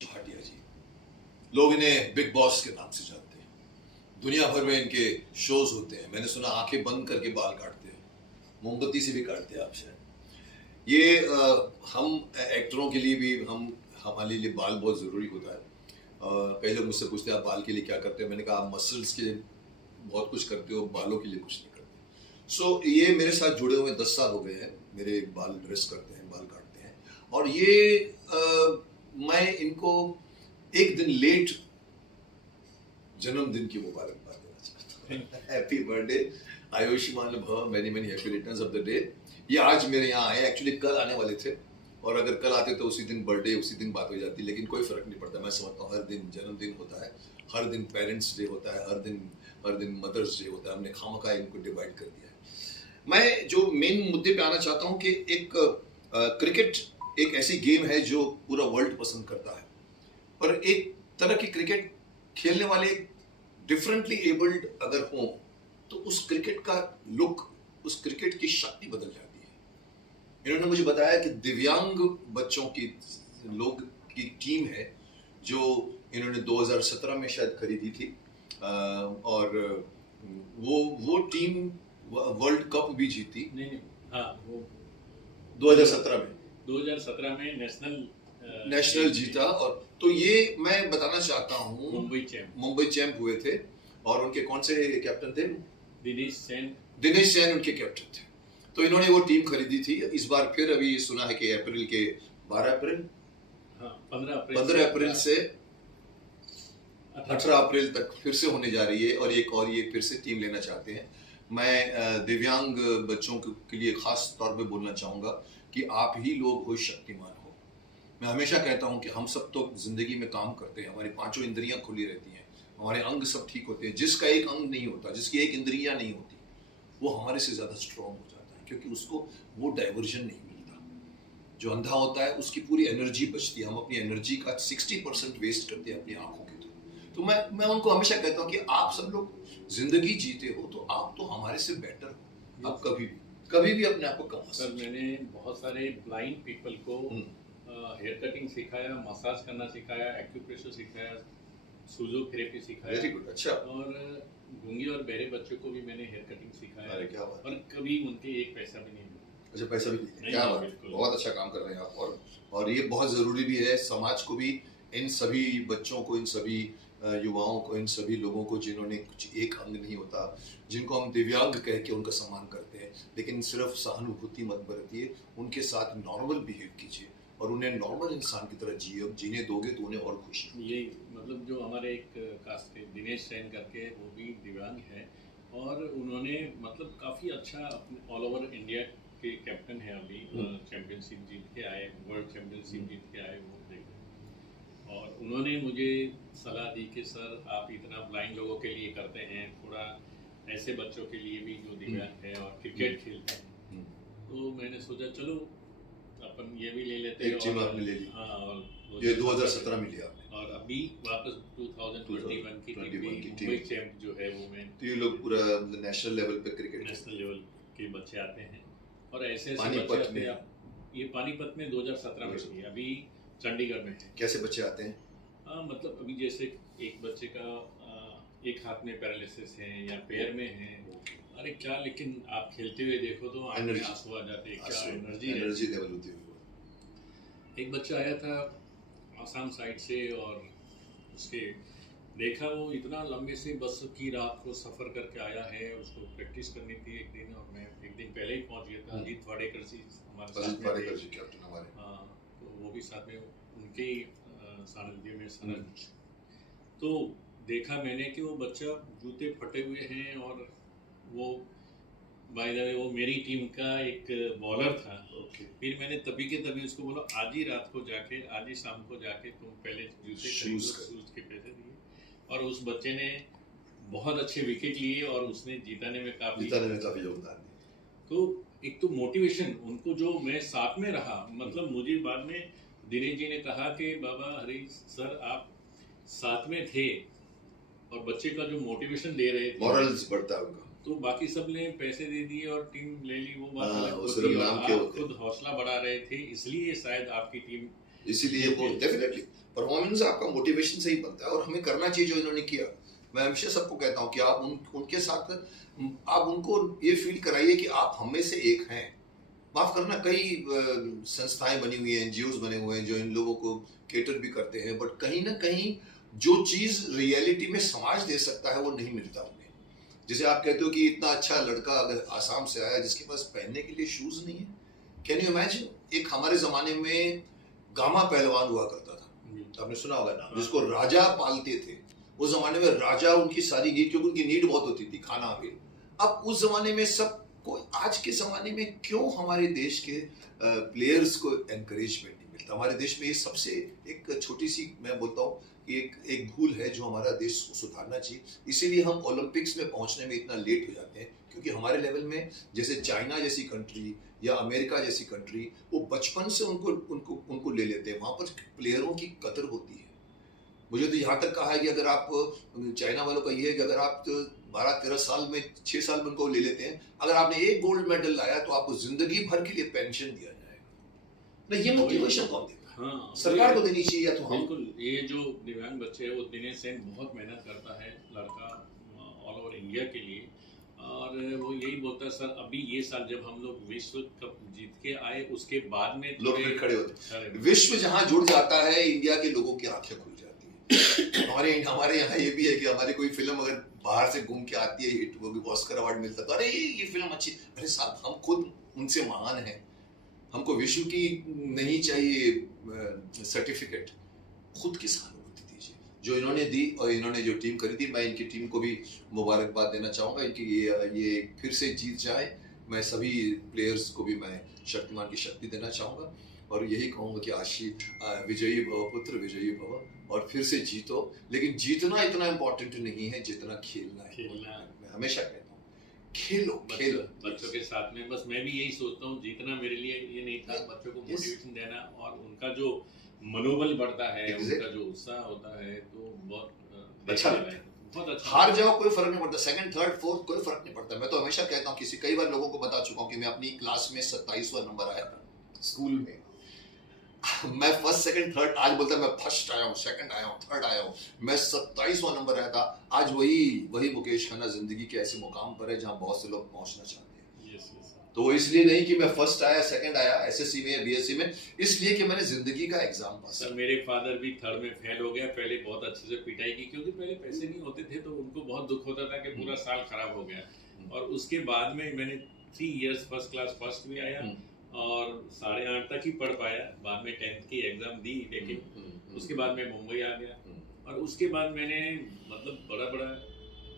भाटिया जी, लोग इन्हें big boss के नाम से जानते हैं। दुनिया भर में इनके शोज होते हैं। मैंने सुना आंखें बंद करके बाल काटते हैं, मोमबत्ती से भी काटते हैं आप शायद। ये हम एक्टरों के लिए भी हमारे लिए बाल बहुत ज़रूरी होता है। कई लोग मुझसे पूछते हैं आप बाल के लिए क्या करते हैं। मैंने कहा आप मसल्स के लिए बहुत कुछ करते हो, बालों के लिए कुछ नहीं करते। सो ये मेरे साथ जुड़े हुए 10 साल हो गए हैं। मेरे बाल ड्रेस करते हैं, बाल काटते हैं। और ये मैं इनको एक दिन लेट जन्मदिन की मुबारकबाद देना चाहता हूँ। हैप्पी बर्थडे आयुष्मान भव, many many happy returns of the day. ये आज मेरे यहाँ आए, एक्चुअली कल आने वाले थे, और अगर कल आते तो उसी दिन बर्थडे, उसी दिन बात हो जाती, लेकिन कोई फर्क नहीं पड़ता। मैं समझता हूँ हर दिन जन्मदिन होता है, हर दिन पेरेंट्स डे होता है, हर दिन मदर्स डे होता है। हमने खामखा इनको डिवाइड कर दिया है। मैं जो मेन मुद्दे पे आना चाहता हूँ कि एक क्रिकेट एक ऐसी गेम है जो पूरा वर्ल्ड पसंद करता है, पर एक तरह की क्रिकेट खेलने वाले डिफरेंटली एबल्ड अगर हों तो उस क्रिकेट का लुक, उस क्रिकेट की शक्ति बदल जाती है। इन्होंने मुझे बताया कि दिव्यांग बच्चों की लोग की टीम है जो इन्होंने 2017 में शायद खरीदी थी, और वो टीम वर्ल्ड कप भी जीती। नहीं, हाँ, वो 2017 में नेशनल जीता। और तो ये मैं बताना चाहता हूँ, मुंबई चैंप हुए थे। और उनके कौन से कैप्टन थे? दिनेश सेन उनके कैप्टन थे। तो इन्होंने वो टीम खरीदी थी। इस बार फिर अभी सुना है कि अप्रैल के 15 अप्रैल से 18 अप्रैल तक फिर से होने जा रही है, और ये फिर से टीम लेना चाहते हैं। मैं दिव्यांग बच्चों के लिए खास तौर पे बोलना चाहूँगा कि आप ही लोग हो शक्तिमान हो। मैं हमेशा कहता हूँ कि हम सब तो जिंदगी में काम करते हैं, हमारी पांचों इंद्रियां खुली रहती हैं, हमारे अंग सब ठीक होते हैं। जिसका एक अंग नहीं होता, जिसकी एक इंद्रिया नहीं होती, वो हमारे से ज़्यादा स्ट्रॉन्ग हो जाता है, क्योंकि उसको वो डाइवर्जन नहीं मिलता। जो अंधा होता है उसकी पूरी एनर्जी बचती है। हम अपनी एनर्जी का 60% वेस्ट करते हैं अपनी आंखों के थ्रू। तो मैं उनको हमेशा कहता हूँ कि आप सब लोग जिंदगी जीते हो तो आप तो हमारे से बेटर हो। आप कभी भी अपने आप को कम सर, मैंने बहुत सारे ब्लाइंड पीपल को हेयर कटिंग सिखाया, मसाज करना सिखाया, एक्यूप्रेशर सिखाया, फिजियोथेरेपी सिखाया। वेरी गुड, अच्छा। और गूंगे और बहरे बच्चों को भी मैंने हेयर कटिंग सिखाया। अरे क्या बात। और कभी उनके एक पैसा भी नहीं मिला। अच्छा, पैसा भी नहीं, क्या बात, बहुत अच्छा काम कर रहे हैं आप। और ये बहुत ज़रूरी भी है समाज को भी, इन सभी बच्चों को, इन सभी युवाओं को, इन सभी लोगों को जिन्होंने कुछ एक अंग नहीं होता, जिनको हम दिव्यांग कह के उनका सम्मान करते हैं, लेकिन सिर्फ सहानुभूति मत बरतिए, उनके साथ नॉर्मल बिहेव कीजिए और उन्हें नॉर्मल इंसान की तरह जीने दोगे तो उन्हें और खुशी। ये मतलब जो हमारे एक कास्ट के दिनेश सेन करके, वो भी दिव्यांग है, और उन्होंने मतलब काफ़ी अच्छा ऑल ओवर इंडिया के कैप्टन है। अभी चैंपियनशिप जीत के आए, वर्ल्ड चैंपियनशिप जीत के आए वो। और उन्होंने मुझे सलाह दी कि सर आप इतना ब्लाइंड लोगों के लिए करते हैं, थोड़ा ऐसे बच्चों के लिए भी जो दिव्यांग है और क्रिकेट खेलते हैं। तो मैंने सोचा चलो अपन ये भी ले लेते हैं। टीम आपने ले ली। हाँ, और ये 2017 में लिया आपने, और अभी वापस 2021 की मुंबई चैंप जो है वो मैं। तो ये लोग पूरा नेशनल लेवल पे क्रिकेट, नेशनल लेवल के बच्चे आते हैं, और ऐसे पानीपत में। ये पानीपत में 2017 में थी, अभी चंडीगढ़ में है। कैसे बच्चे आते हैं? मतलब अभी जैसे एक बच्चे का एक हाथ में पैरालिसिस है या पैर में है। अरे क्या, लेकिन आप खेलते हुए देखो तो आंसू आ जाते हैं, क्या एनर्जी लेवल होती है। एक बच्चा आया था आसाम साइड से, और उसके देखा वो इतना लंबे से बस की रात को सफ़र करके आया है, उसको प्रैक्टिस करनी थी एक दिन, और मैं एक दिन पहले ही पहुंच गया था। अजीत वाडेकर जी हमारे साथ कैप्टन हमारे, हाँ, तो वो भी साथ में, उनके सानिध्य में सनज। तो देखा मैंने कि वो बच्चा जूते फटे हुए हैं, और वो बाय द वे वो मेरी टीम का एक बॉलर था। फिर मैंने तभी के तभी उसको बोला आज ही रात को जाके, आज ही शाम को जाके तुम पहले जूते शूज के पैसे दिए। और उस बच्चे ने बहुत अच्छे विकेट लिए और उसने जीताने में काफ़ी योगदान। तो एक तो मोटिवेशन उनको, जो मैं साथ में रहा, मतलब मुझे बाद में दिनेश जी ने कहा कि बाबा हरी सर आप साथ में थे और बच्चे का जो मोटिवेशन दे रहे थे, मॉरल्स बढ़ता उनका, तो बाकी सब ने पैसे दे दिए और टीम ले ली, वो बात अलग होती है। आप खुद हौसला बढ़ा रहे थे, इसलिए शायद आपकी टीम, इसीलिए वो डेफिनेटली परफॉर्मेंस आपका मोटिवेशन से ही बनता है और हमें करना चाहिए जो इन्होंने किया। मैं हमेशा सबको कहता हूँ कि आप उनके साथ आप उनको ये फील कराइए कि आप हम में से एक हैं। माफ करना, कई संस्थाएं बनी हुई हैं, एनजीओज बने हुए हैं जो इन लोगों को केटर भी करते हैं, बट कहीं ना कहीं जो चीज रियलिटी में समाज दे सकता है वो नहीं मिलता उन्हें। जैसे आप कहते हो कि इतना अच्छा लड़का अगर आसाम से आया जिसके पास पहनने के लिए शूज नहीं है, कैन यू इमेजिन? एक हमारे जमाने में गामा पहलवान हुआ करता था, आपने सुना होगा नाम, जिसको राजा पालते थे। उस जमाने में राजा उनकी सारी नीड, क्योंकि उनकी नीड बहुत होती थी खाना भी। अब उस जमाने में सब को, आज के जमाने में क्यों हमारे देश के प्लेयर्स को एनकरेजमेंट नहीं मिलता? हमारे देश में ये सबसे एक छोटी सी, मैं बोलता हूँ एक भूल है जो हमारा देश को सुधारना चाहिए। इसीलिए हम ओलंपिक्स में पहुंचने में इतना लेट हो जाते हैं, क्योंकि हमारे लेवल में जैसे चाइना जैसी कंट्री या अमेरिका जैसी कंट्री, वो बचपन से उनको ले लेते हैं। वहां पर प्लेयरों की कदर होती है। मुझे तो यहाँ तक कहा है कि अगर आप, चाइना वालों का ये है कि अगर आप 12-13 साल में 6 साल में उनको ले लेते हैं, अगर आपने एक गोल्ड मेडल लाया तो आपको जिंदगी भर के लिए पेंशन दिया जाएगा। नहीं, ये मोटिवेशन कौन देगा? हाँ, सरकार को देनी चाहिए या तो हम। बिल्कुल। ये जो दिव्यांग बच्चे हैं वो दिनेश सेन बहुत मेहनत करता है लड़का, ऑल ओवर इंडिया के लिए। और वो यही बोलता है, सर अभी ये साल जब हम लोग विश्व कप जीत के आए उसके बाद में लोग फिर खड़े होते हैं। विश्व जहां जुड़ जाता है, इंडिया के लोगों की आंखें खुल जाती हैं। हमारे यहाँ ये भी है कि हमारी कोई फिल्म अगर बाहर से घूम के आती है हिट, वो भी ऑस्कर अवार्ड मिलता है तो अरे ये फिल्म अच्छी। अरे साहब, हम खुद उनसे महान हैं, हमको विश्व की नहीं चाहिए सर्टिफिकेट, खुद की सहानुभूति दीजिए जो इन्होंने दी। और इन्होंने जो टीम खरीदी, मैं इनकी टीम को भी मुबारकबाद देना चाहूँगा। इनकी ये फिर से जीत जाए। मैं सभी प्लेयर्स को भी मैं शक्तिमान की शक्ति देना चाहूँगा और यही कहूँगा कि आशीष विजयी भव पुत्र विजयी भव, और फिर से जीतो। लेकिन जीतना इतना इम्पोर्टेंट नहीं है जितना खेलना है। मैं हमेशा कहता हूँ खेलो बच्चों के साथ में। बस मैं भी यही सोचता हूँ, जीतना मेरे लिए ये नहीं था, बच्चों को मोटिवेशन देना और उनका जो मनोबल बढ़ता है, उनका जो उत्साह होता है, तो बहुत अच्छा लगता है। बहुत अच्छा। हार जाओ कोई फर्क नहीं पड़ता, सेकंड थर्ड फोर्थ कोई फर्क नहीं पड़ता। मैं तो हमेशा कहता हूँ, कई बार लोगों को बता चुका हूँ कि मैं अपनी क्लास में 27वां नंबर आया था स्कूल में। मैं फर्स्ट सेकंड थर्ड, आज बोलता मैं फर्स्ट आया हूँ, सेकंड आया हूँ, थर्ड आया हूँ। मैं 27वां नंबर आया था। आज वही मुकेश खन्ना जिंदगी के ऐसे मुकाम पर है जहाँ बहुत से लोग पहुंचना चाहते हैं। yes. तो वो इसलिए नहीं कि मैं फर्स्ट आया सेकंड आया एसएससी में या बीएससी में, इसलिए कि मैंने जिंदगी का एग्जाम पास। सर मेरे फादर भी थर्ड में फेल हो गया। पहले बहुत अच्छे से पिटाई की, क्योंकि पहले पैसे नहीं होते थे तो उनको बहुत दुख होता था कि पूरा साल खराब हो गया। और उसके बाद में मैंने 3 इयर्स फर्स्ट क्लास फर्स्ट भी आया और 8.5 तक ही पढ़ पाया। बाद में 10th की एग्जाम दी, लेकिन उसके बाद मैं मुंबई आ गया। और उसके बाद मैंने मतलब बड़ा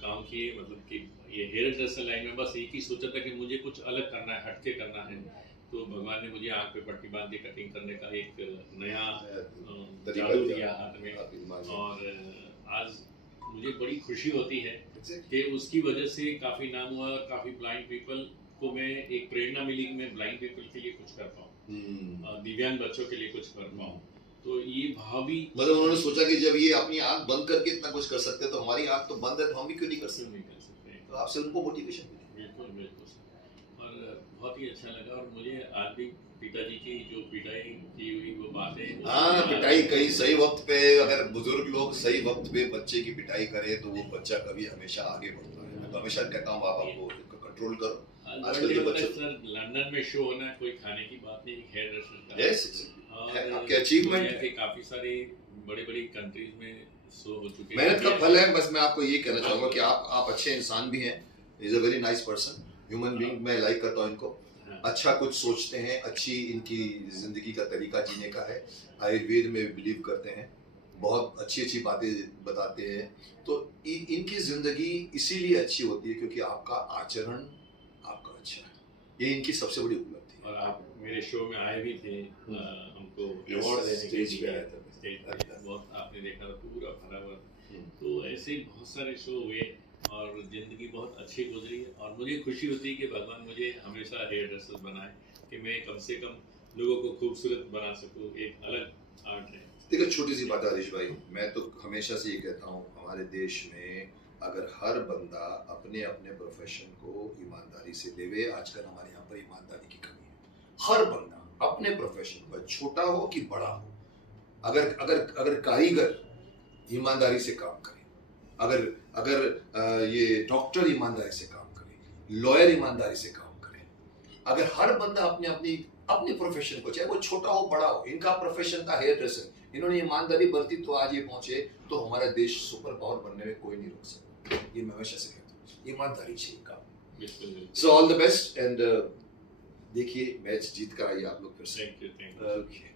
काम किए, मतलब कि ये हेयर ड्रेसर लाइन में बस एक ही सोचा था कि मुझे कुछ अलग करना है, हटके करना है। तो भगवान ने मुझे आंख पे पट्टी बांध के कटिंग करने का एक नया जादू दिया हाथ में। और आज मुझे बड़ी खुशी होती है कि उसकी वजह से काफ़ी नाम हुआ, काफ़ी ब्लाइंड पीपल को मैं एक प्रेरणा मिली कि मैं ब्लाइंड पीपल के लिए कुछ कर पाऊँ, दिव्यांग बच्चों के लिए कुछ कर पाऊँ। तो ये भाव भी, मतलब उन्होंने सोचा कि जब ये अपनी आंख बंद करके इतना कुछ कर सकते हैं तो हमारी आंख तो बंद है, तो हम भी क्यों नहीं कर सकते? तो आपसे उनको मोटिवेशन मिली। बिल्कुल। और बहुत ही अच्छा लगा। और मुझे आज भी पिताजी की जो पिटाई की हुई वो बातें, हाँ, पिटाई कहीं सही वक्त पे, अगर बुजुर्ग लोग सही वक्त पे बच्चे की पिटाई करे तो वो बच्चा कभी हमेशा आगे बढ़ता है। मैं तो हमेशा कहता हूँ बाबा को कंट्रोल करो। आजकल के बच्चे, लंदन में शो होना कोई खाने की बात नहीं, हेयर ड्रेसर का। यस, आपके अचीवमेंट है। काफी सारी बड़ी बड़ी कंट्रीज में शो हो चुके हैं, मेहनत का फल है। बस मैं आपको ये कहना चाहूंगा कि आप अच्छे इंसान भी हैं। Is a very nice person, human being. मैं लाइक करता हूँ इनको, अच्छा कुछ सोचते हैं, अच्छी इनकी जिंदगी का तरीका जीने का है। आयुर्वेद में बिलीव करते हैं, बहुत अच्छी बातें बताते हैं। तो इनकी जिंदगी इसीलिए अच्छी होती है क्योंकि आपका आचरण आपका अच्छा है। ये इनकी सबसे बड़ी उपलब्धि है। और आप मेरे शो में आए भी थे, हमको अवार्ड देने के लिए आया था। बहुत आपने देखा था, पूरा भरा हुआ। तो ऐसे ही बहुत सारे शो हुए और ज़िंदगी बहुत अच्छी गुजरी। और मुझे खुशी होती है कि भगवान मुझे हमेशा हेयर ड्रेसर बनाए कि मैं कम से कम लोगों को खूबसूरत बना सकूं। एक अलग आर्ट है। देखो, छोटी सी बात है हरीश भाई, मैं तो हमेशा से ये कहता हूँ, हमारे देश में अगर हर बंदा अपने अपने प्रोफेशन को ईमानदारी से लेवे, आजकल हमारे यहाँ पर ईमानदारी की कमी है। हर बंदा अपने प्रोफेशन पर, छोटा हो कि बड़ा हो, अगर अगर अगर कारीगर ईमानदारी से काम करे, अगर अगर ये डॉक्टर ईमानदारी से काम करे, लॉयर ईमानदारी से काम करे, अगर हर बंदा अपने अपनी अपने प्रोफेशन को, चाहे वो छोटा हो बड़ा हो, इनका प्रोफेशन था हेयर ड्रेसर, इन्होंने ईमानदारी बरती तो आज ये पहुंचे, तो हमारा देश सुपर पावर बनने में कोई नहीं रोक सकता। ये मैं हमेशा से कहता हूँ, ईमानदारी चाहिए काम। So all the best and देखिए मैच जीत कर आइए आप लोग फिर से। Thank you. ओके।